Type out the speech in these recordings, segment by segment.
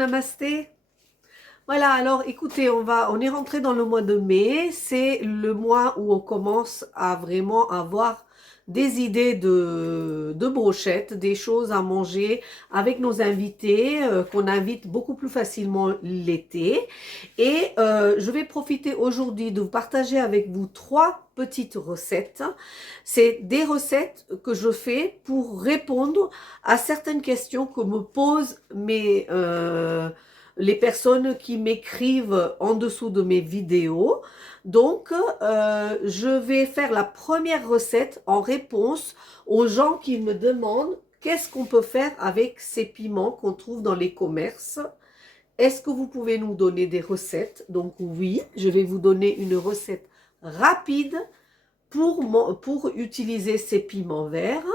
namasté. Voilà, alors écoutez, on est rentré dans le mois de mai. C'est le mois où on commence à vraiment avoir des idées de brochettes, des choses à manger avec nos invités, qu'on invite beaucoup plus facilement l'été. Et je vais profiter aujourd'hui de vous partager avec vous trois petites recettes. C'est des recettes que je fais pour répondre à certaines questions que me posent les personnes qui m'écrivent en dessous de mes vidéos. Donc, je vais faire la première recette en réponse aux gens qui me demandent qu'est-ce qu'on peut faire avec ces piments qu'on trouve dans les commerces. Est-ce que vous pouvez nous donner des recettes? Donc oui, je vais vous donner une recette rapide pour utiliser ces piments verts.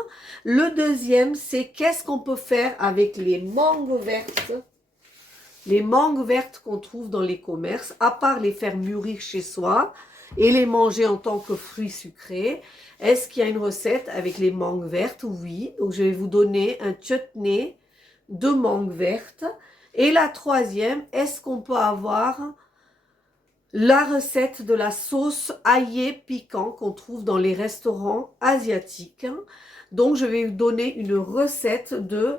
Le deuxième, c'est qu'est-ce qu'on peut faire avec les mangues vertes. Les mangues vertes qu'on trouve dans les commerces, à part les faire mûrir chez soi et les manger en tant que fruits sucrés. Est-ce qu'il y a une recette avec les mangues vertes? Oui. Donc je vais vous donner un chutney de mangues vertes. Et la troisième, est-ce qu'on peut avoir la recette de la sauce aillée piquant qu'on trouve dans les restaurants asiatiques? Donc je vais vous donner une recette de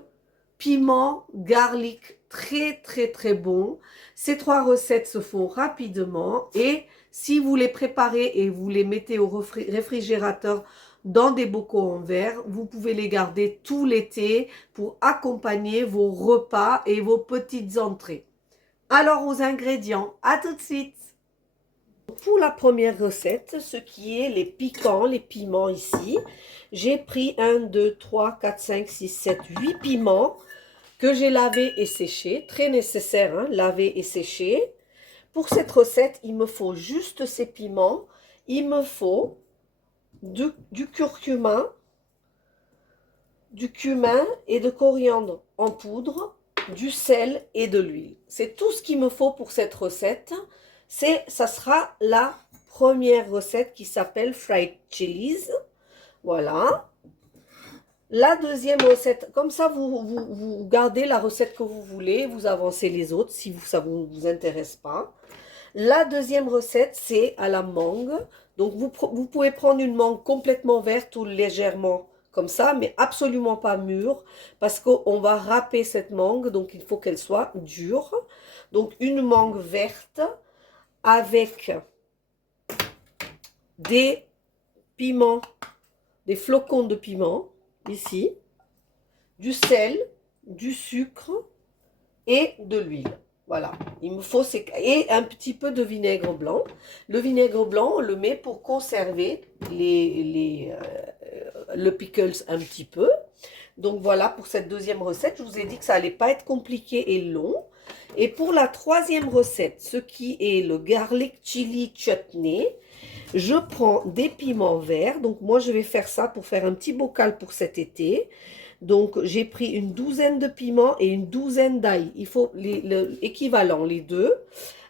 piment garlic très bon. Ces trois recettes se font rapidement et si vous les préparez et vous les mettez au réfrigérateur dans des bocaux en verre, vous pouvez les garder tout l'été pour accompagner vos repas et vos petites entrées. Alors aux ingrédients, à tout de suite. Pour la première recette, ce qui est les piquants, les piments ici, j'ai pris 1, 2, 3, 4, 5, 6, 7, 8 piments que j'ai lavé et séché, très nécessaire, hein, laver et sécher. Pour cette recette, il me faut juste ces piments, il me faut du curcuma, du cumin et de coriandre en poudre, du sel et de l'huile. C'est tout ce qu'il me faut pour cette recette. Ça sera la première recette qui s'appelle fried chilies. Voilà. La deuxième recette, comme ça vous gardez la recette que vous voulez, vous avancez les autres si ça ne vous intéresse pas. La deuxième recette, c'est à la mangue. Donc vous pouvez prendre une mangue complètement verte ou légèrement comme ça, mais absolument pas mûre, parce qu'on va râper cette mangue, donc il faut qu'elle soit dure. Donc une mangue verte avec des piments, des flocons de piment, ici, du sel, du sucre et de l'huile. Voilà, il me faut et un petit peu de vinaigre blanc. Le vinaigre blanc, on le met pour conserver le pickles un petit peu. Donc voilà pour cette deuxième recette. Je vous ai dit que ça allait pas être compliqué et long. Et pour la troisième recette, ce qui est le garlic chili chutney, je prends des piments verts. Donc moi, je vais faire ça pour faire un petit bocal pour cet été. Donc j'ai pris une douzaine de piments et une douzaine d'ail. Il faut l'équivalent, les deux.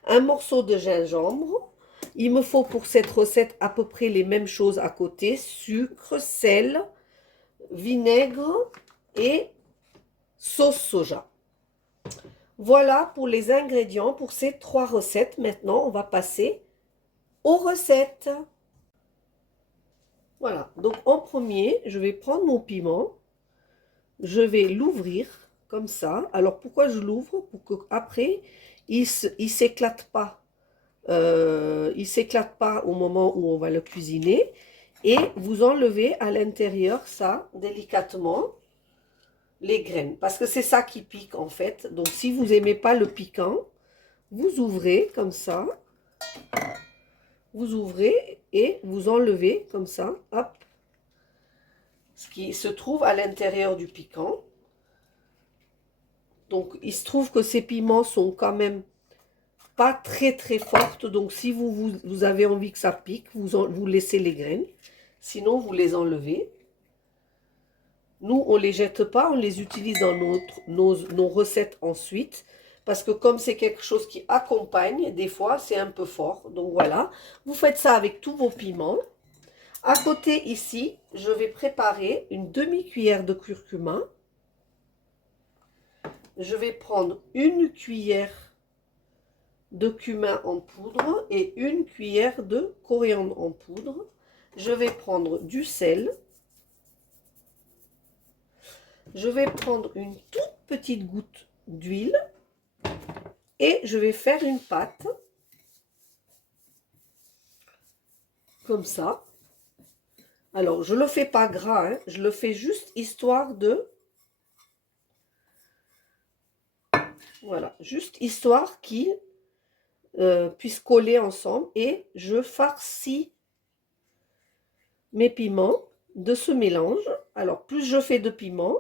Un morceau de gingembre. Il me faut pour cette recette à peu près les mêmes choses à côté. Sucre, sel, vinaigre et sauce soja. Voilà pour les ingrédients pour ces trois recettes. Maintenant, on va passer aux recettes. Voilà, donc en premier, je vais prendre mon piment. Je vais l'ouvrir comme ça. Alors pourquoi je l'ouvre? Pour qu'après, il s'éclate pas. Il s'éclate pas au moment où on va le cuisiner. Et vous enlevez à l'intérieur ça, délicatement, les graines. Parce que c'est ça qui pique en fait. Donc si vous n'aimez pas le piquant, vous ouvrez comme ça. Vous ouvrez et vous enlevez comme ça. Hop. Ce qui se trouve à l'intérieur du piquant. Donc, il se trouve que ces piments sont quand même pas très fortes. Donc, si vous avez envie que ça pique, vous laissez les graines. Sinon, vous les enlevez. Nous, on ne les jette pas, on les utilise dans nos recettes ensuite. Parce que comme c'est quelque chose qui accompagne, des fois, c'est un peu fort. Donc, voilà. Vous faites ça avec tous vos piments. À côté, ici, je vais préparer une demi-cuillère de curcuma. je vais prendre une cuillère de cumin en poudre et une cuillère de coriandre en poudre. Je vais prendre du sel. Je vais prendre une toute petite goutte d'huile et je vais faire une pâte comme ça. Alors, je ne le fais pas gras, hein, je le fais juste histoire de... Voilà, juste histoire qu'ils puissent coller ensemble. Et je farcis mes piments de ce mélange. Alors, plus je fais de piments,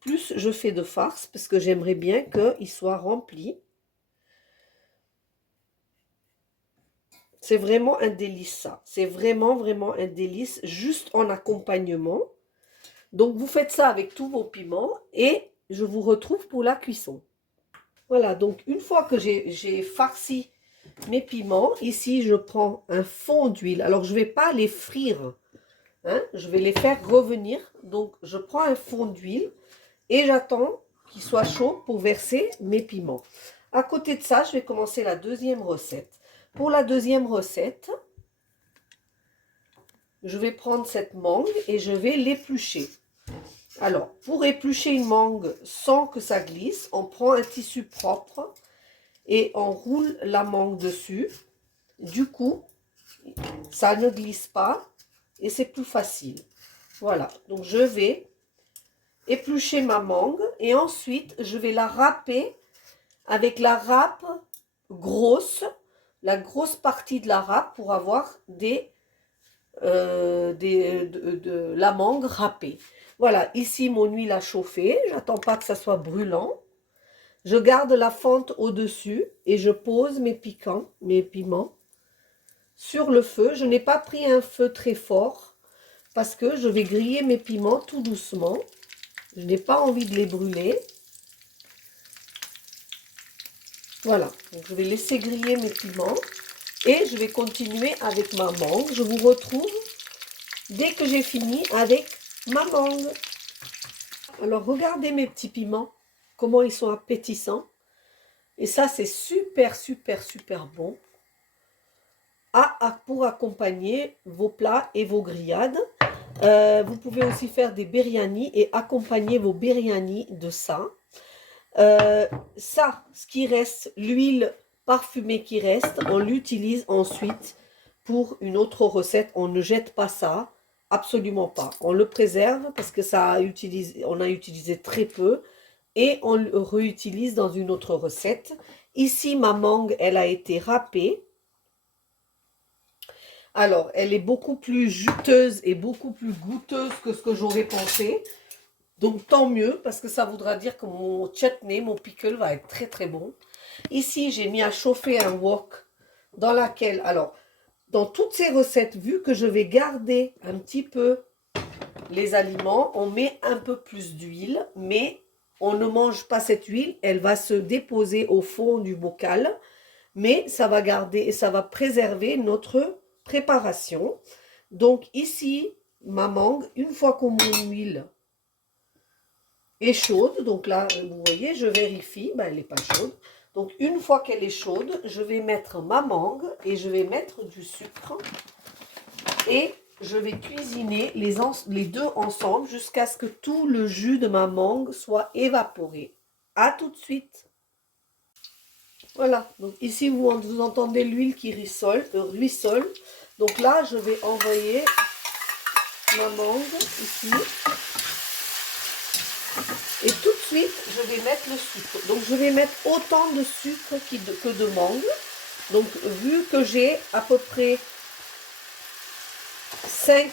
plus je fais de farce, parce que j'aimerais bien qu'il soit rempli. C'est vraiment un délice, ça. C'est vraiment, vraiment un délice, juste en accompagnement. Donc, vous faites ça avec tous vos piments et je vous retrouve pour la cuisson. Voilà, donc une fois que j'ai farci mes piments, ici, je prends un fond d'huile. Alors, je ne vais pas les frire, hein, je vais les faire revenir. Donc, je prends un fond d'huile et j'attends qu'il soit chaud pour verser mes piments. À côté de ça, je vais commencer la deuxième recette. Pour la deuxième recette, je vais prendre cette mangue et je vais l'éplucher. Alors, pour éplucher une mangue sans que ça glisse, on prend un tissu propre et on roule la mangue dessus. Du coup, ça ne glisse pas et c'est plus facile. Voilà, donc je vais éplucher ma mangue et ensuite je vais la râper avec la râpe grosse, la grosse partie de la râpe pour avoir de la mangue râpée. Voilà, ici mon huile a chauffé, j'attends pas que ça soit brûlant. Je garde la fente au-dessus et je pose mes piments sur le feu. Je n'ai pas pris un feu très fort parce que je vais griller mes piments tout doucement. Je n'ai pas envie de les brûler. Voilà, donc je vais laisser griller mes piments et je vais continuer avec ma mangue. Je vous retrouve dès que j'ai fini avec ma mangue. Alors regardez mes petits piments, comment ils sont appétissants. Et ça c'est super, super, super bon pour accompagner vos plats et vos grillades. Vous pouvez aussi faire des biryani et accompagner vos biryani de ça. Ça, ce qui reste, l'huile parfumée qui reste, on l'utilise ensuite pour une autre recette. On ne jette pas ça, absolument pas. On le préserve parce que on a utilisé très peu et on le réutilise dans une autre recette. Ici, ma mangue, elle a été râpée. Alors, elle est beaucoup plus juteuse et beaucoup plus goûteuse que ce que j'aurais pensé. Donc, tant mieux, parce que ça voudra dire que mon chutney, mon pickle va être très, très bon. Ici, j'ai mis à chauffer un wok dans laquelle, alors, dans toutes ces recettes, vu que je vais garder un petit peu les aliments, on met un peu plus d'huile, mais on ne mange pas cette huile. Elle va se déposer au fond du bocal, mais ça va garder et ça va préserver notre préparation. Donc ici, ma mangue, une fois que mon huile est chaude, donc là, vous voyez, je vérifie, ben, elle n'est pas chaude. Donc une fois qu'elle est chaude, je vais mettre ma mangue et je vais mettre du sucre et je vais cuisiner les deux ensemble jusqu'à ce que tout le jus de ma mangue soit évaporé. À tout de suite. Voilà, donc ici vous entendez l'huile qui ruisselle. Donc là, je vais envoyer ma mangue ici. Et tout de suite, je vais mettre le sucre. Donc je vais mettre autant de sucre que de mangue. Donc vu que j'ai à peu près 5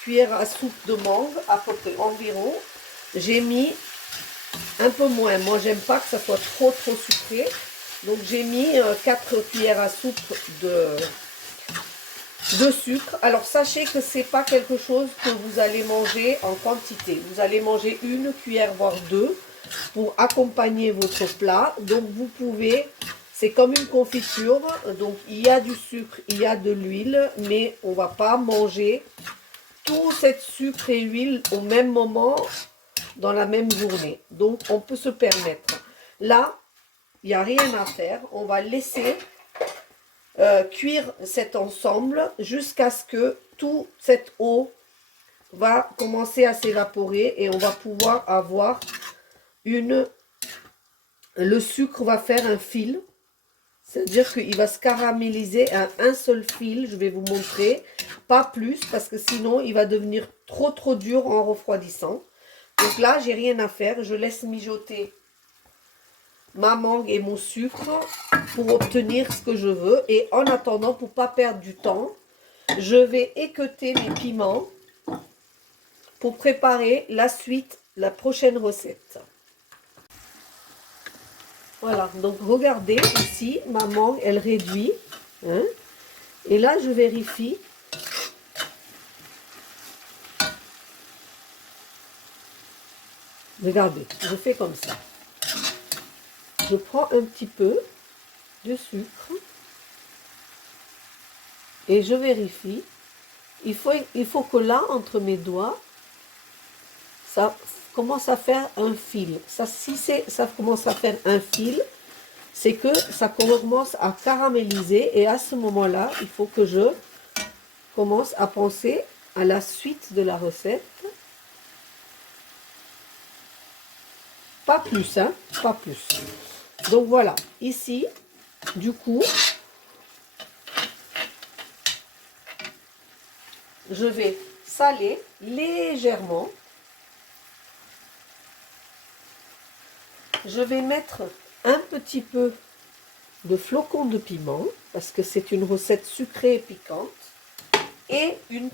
cuillères à soupe de mangue, à peu près environ, j'ai mis un peu moins. Moi, j'aime pas que ça soit trop sucré. Donc, j'ai mis 4 cuillères à soupe de sucre. Alors, sachez que c'est pas quelque chose que vous allez manger en quantité. Vous allez manger une cuillère, voire deux, pour accompagner votre plat. Donc, vous pouvez... C'est comme une confiture. Donc, il y a du sucre, il y a de l'huile, mais on va pas manger tout cette sucre et huile au même moment dans la même journée. Donc, on peut se permettre. Là, il n'y a rien à faire. On va laisser cuire cet ensemble jusqu'à ce que toute cette eau va commencer à s'évaporer et on va pouvoir avoir le sucre va faire un fil. C'est-à-dire qu'il va se caraméliser à un seul fil. Je vais vous montrer. Pas plus parce que sinon, il va devenir trop dur en refroidissant. Donc là, j'ai rien à faire. Je laisse mijoter ma mangue et mon sucre pour obtenir ce que je veux. Et en attendant, pour ne pas perdre du temps, je vais équeuter mes piments pour préparer la suite, la prochaine recette. Voilà, donc regardez ici, ma mangue, elle réduit. Hein, et là, je vérifie. Regardez, je fais comme ça. Je prends un petit peu de sucre et je vérifie. Il faut que là, entre mes doigts, ça commence à faire un fil. Ça, si ça commence à faire un fil, c'est que ça commence à caraméliser. Et à ce moment-là, il faut que je commence à penser à la suite de la recette. Pas plus, hein, pas plus. Donc voilà, ici, du coup, je vais saler légèrement. Je vais mettre un petit peu de flocons de piment, parce que c'est une recette sucrée et piquante, et une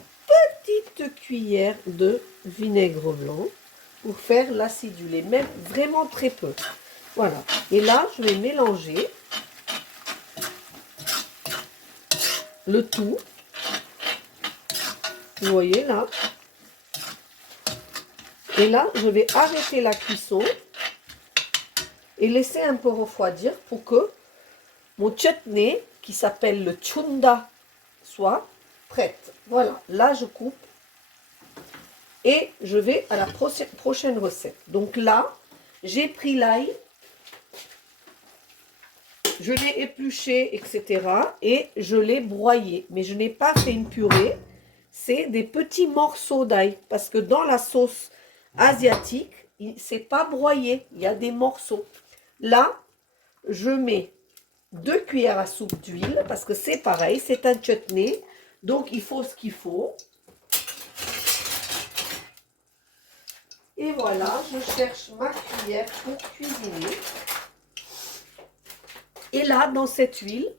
petite cuillère de vinaigre blanc pour faire l'acidulé, même vraiment très peu. Voilà. Et là, je vais mélanger le tout. Vous voyez là. Et là, je vais arrêter la cuisson et laisser un peu refroidir pour que mon chutney, qui s'appelle le chunda, soit prête. Voilà, là je coupe et je vais à la prochaine recette. Donc là, j'ai pris l'ail, je l'ai épluché, etc. et je l'ai broyé. Mais je n'ai pas fait une purée, c'est des petits morceaux d'ail. Parce que dans la sauce asiatique, c'est pas broyé, il y a des morceaux. Là, je mets 2 cuillères à soupe d'huile, parce que c'est pareil, c'est un chutney, donc il faut ce qu'il faut. Et voilà, je cherche ma cuillère pour cuisiner. Et là, dans cette huile,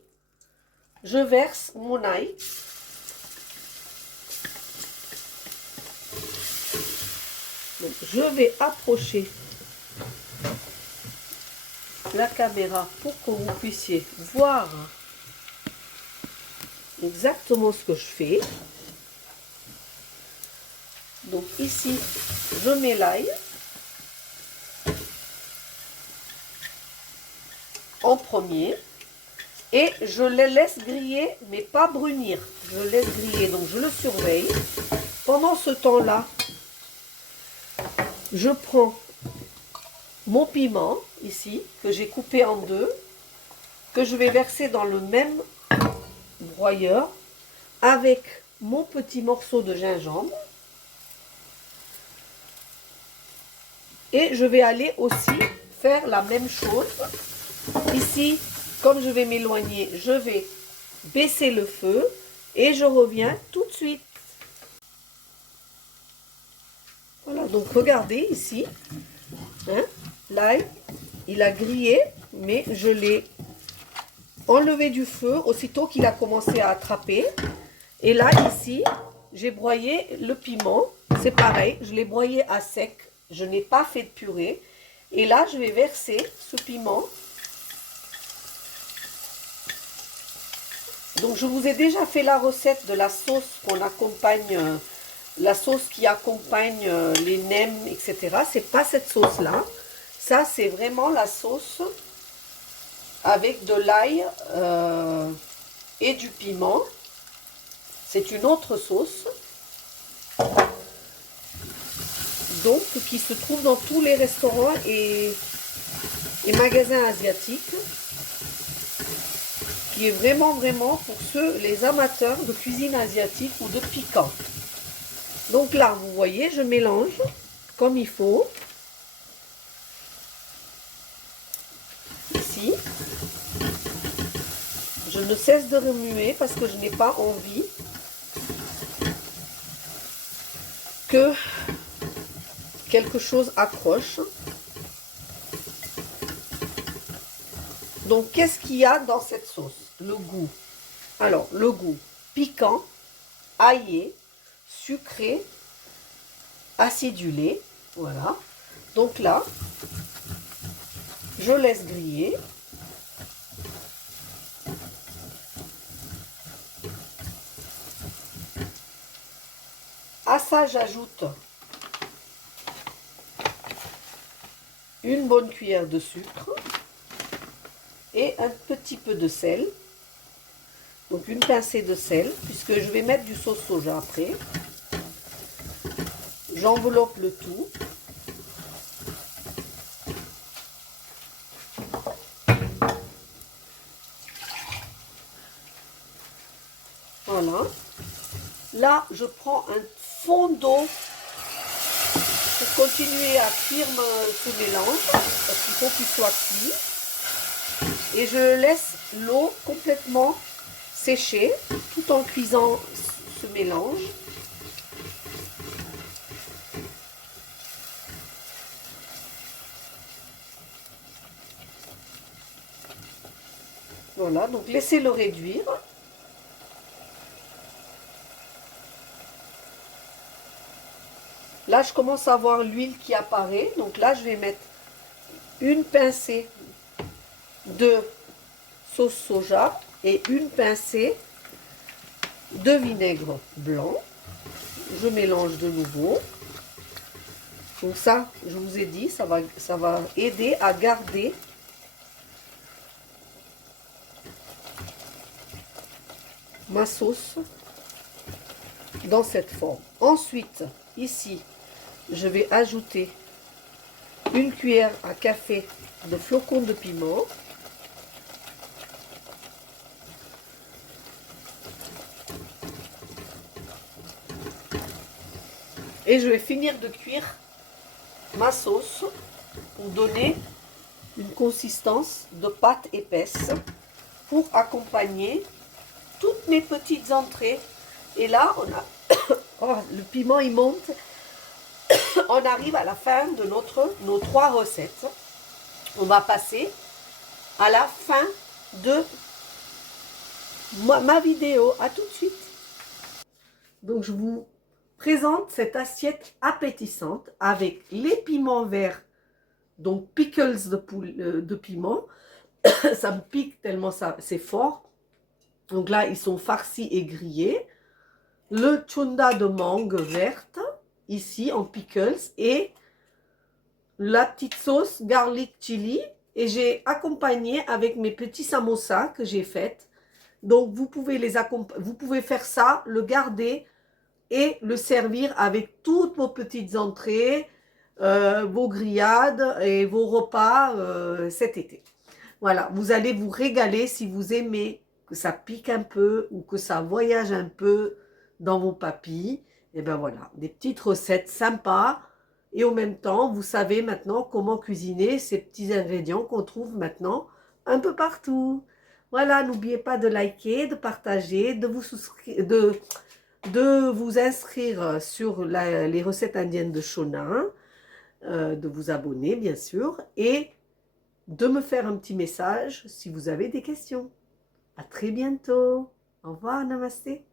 je verse mon ail. Donc, je vais approcher la caméra pour que vous puissiez voir exactement ce que je fais. Donc ici, je mets l'ail en premier et je le laisse griller, mais pas brunir. Je le laisse griller, donc je le surveille. Pendant ce temps-là, je prends mon piment ici, que j'ai coupé en deux, que je vais verser dans le même broyeur avec mon petit morceau de gingembre. Et je vais aller aussi faire la même chose. Ici, comme je vais m'éloigner, je vais baisser le feu et je reviens tout de suite. Voilà, donc regardez ici, hein, l'ail, il a grillé, mais je l'ai enlevé du feu aussitôt qu'il a commencé à attraper. Et là, ici, j'ai broyé le piment. C'est pareil, je l'ai broyé à sec. Je n'ai pas fait de purée. Et là, je vais verser ce piment. Donc, je vous ai déjà fait la recette de la sauce qu'on accompagne, la sauce qui accompagne les nems, etc. C'est pas cette sauce-là. Ça, c'est vraiment la sauce avec de l'ail et du piment. C'est une autre sauce. donc qui se trouve dans tous les restaurants et magasins asiatiques, qui est vraiment pour ceux, les amateurs de cuisine asiatique ou de piquant. Donc là, vous voyez, je mélange comme il faut. Ici, je ne cesse de remuer parce que je n'ai pas envie que quelque chose accroche. Donc, qu'est-ce qu'il y a dans cette sauce? Le goût. Alors, le goût piquant, aillé, sucré, acidulé. Voilà. Donc là, je laisse griller. À ça, j'ajoute une bonne cuillère de sucre et un petit peu de sel. Donc une pincée de sel, puisque je vais mettre du sauce soja après. J'enveloppe le tout. Voilà. Là, je prends un fond d'eau pour continuer à cuire ce mélange, parce qu'il faut qu'il soit cuit. Et je laisse l'eau complètement sécher tout en cuisant ce mélange. Voilà, donc laissez-le réduire. Là, je commence à voir l'huile qui apparaît. Donc là, je vais mettre une pincée de sauce soja et une pincée de vinaigre blanc. Je mélange de nouveau. Donc ça, je vous ai dit, ça va aider à garder ma sauce dans cette forme. Ensuite, ici, je vais ajouter une cuillère à café de flocons de piment. Et je vais finir de cuire ma sauce pour donner une consistance de pâte épaisse pour accompagner toutes mes petites entrées. Et là, on a oh, le piment il monte. On arrive à la fin de nos 3 recettes. On va passer à la fin de ma vidéo. À tout de suite. Donc je vous présente cette assiette appétissante avec les piments verts, donc pickles de piment. Ça me pique tellement c'est fort. Donc là, ils sont farcis et grillés. Le chunda de mangue verte, ici en pickles, et la petite sauce garlic chili. Et j'ai accompagné avec mes petits samosas que j'ai faites. Donc vous pouvez faire ça, le garder et le servir avec toutes vos petites entrées, vos grillades et vos repas cet été. Voilà, vous allez vous régaler si vous aimez que ça pique un peu ou que ça voyage un peu dans vos papilles. Et bien voilà, des petites recettes sympas. Et en même temps, vous savez maintenant comment cuisiner ces petits ingrédients qu'on trouve maintenant un peu partout. Voilà, n'oubliez pas de liker, de partager, de vous inscrire sur les recettes indiennes de Shona, de vous abonner bien sûr, et de me faire un petit message si vous avez des questions. À très bientôt. Au revoir, namasté.